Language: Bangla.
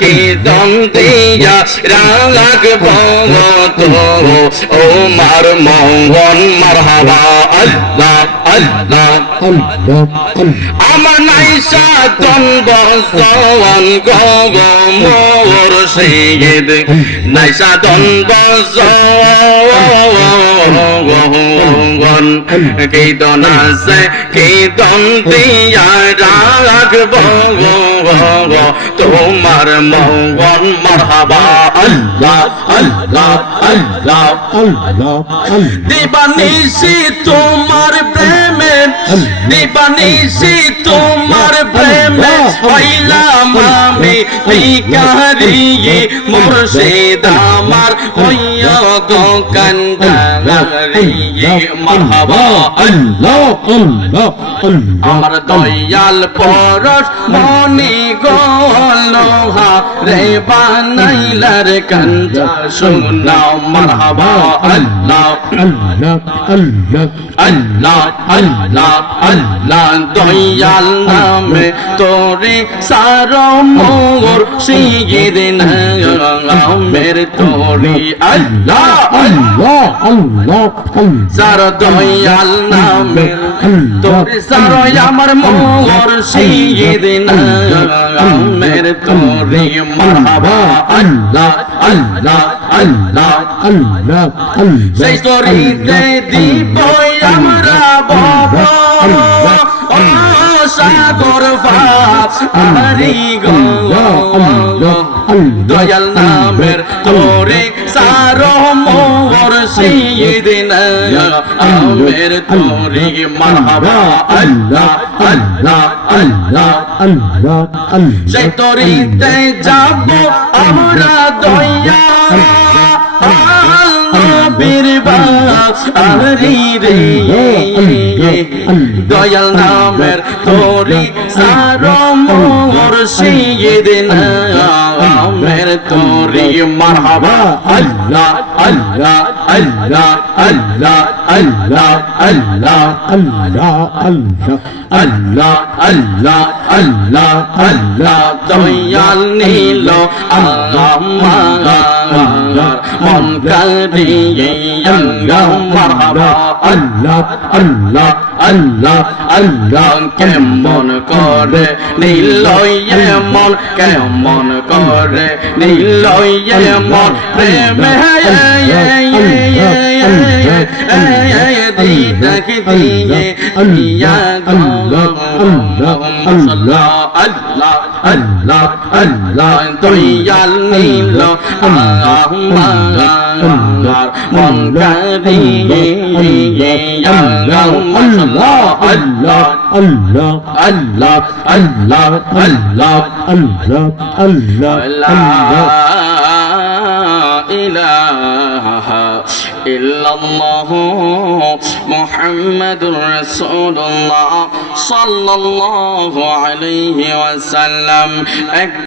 কি দম দিয়া রাখব তো ওমার মঙ্গন মারহাবা আল্লাহ আল্লাহ আমার নাইসা তন্ব সওয়ান গো মোর সৈয়দ নাইসা তন্ব সওয়ান কি দন আছে কি দম দিয়া রাখব তোমার মঙ্গন মারহাবা আল্লাহ আল্লাহ আল্লাহ দিবানিসি তোমার প্রেমে দিবানিসি তোমার প্রেমে হইলাম আমি ভিখারি মুর্শিদ আমার হইয়া গো কান্ডারি মারহাবা আল্লাহ আল্লাহ আমার দয়াল পরশ মনি গোলহা রে বানাইলার কাঞ্জা শুনাও মারহাবা আল্লাহ আল্লাহ আল্লাহ আল্লাহ আল্লাহ আল্লাহ দয়াল নামে তোরে সারো মোর সৈয়দ নামের তোরে আল্লাহ আল্লাহ আল্লাহ সার দয়াল নামে তোরে সারো আমার মোর সৈয়দ নামের তোরে মারহাবা আল্লাহ আল্লাহ আল্লাহ আল্লাহ সেই তোরিতে দিব আমরা বাবা সাগর ফাস আরি গো দয়াল নামের তোরে সারো মোর সৈয়দ নামের তোরে মারহাবা আল্লাহ আল্লাহ আল্লাহ আল্লাহ সেই তোরিতে যাব আমরা দয়া নবীর বাড়ি রে দয়াল নামের তোরে সারো মোর সৈয়দ নামের তোরে মারহাবা আল্লাহ আল্লাহ আল্লাহ আল্লাহ আল্লাহ আল্লাহ আল্লাহ আল্লাহ আল্লাহ আল্লাহ আল্লাহ দয়াল নীল আমার মন কারিয়ে মারহাবা আল্লাহ আল্লাহ আল্লাহ আল্লাহ কেমন করে নীল মন কেমন করে নীল মন প্রেমে দেখি দিয়ে আল্লাহ আল্লাহ আল্লাহ আল্লাহ আল্লাহ দয়াল নীল আমার মন কারিয়ে আল্লাহ আল্লাহ আল্লাহ আল্লাহ আল্লাহ আল্লাহ আল্লাহ আল্লাহ ইলাহা ইল্লাল্লাহু মুহাম্মাদুর রাসূলুল্লাহ সাল্লাল্লাহু আলাইহি ওয়াসাল্লাম।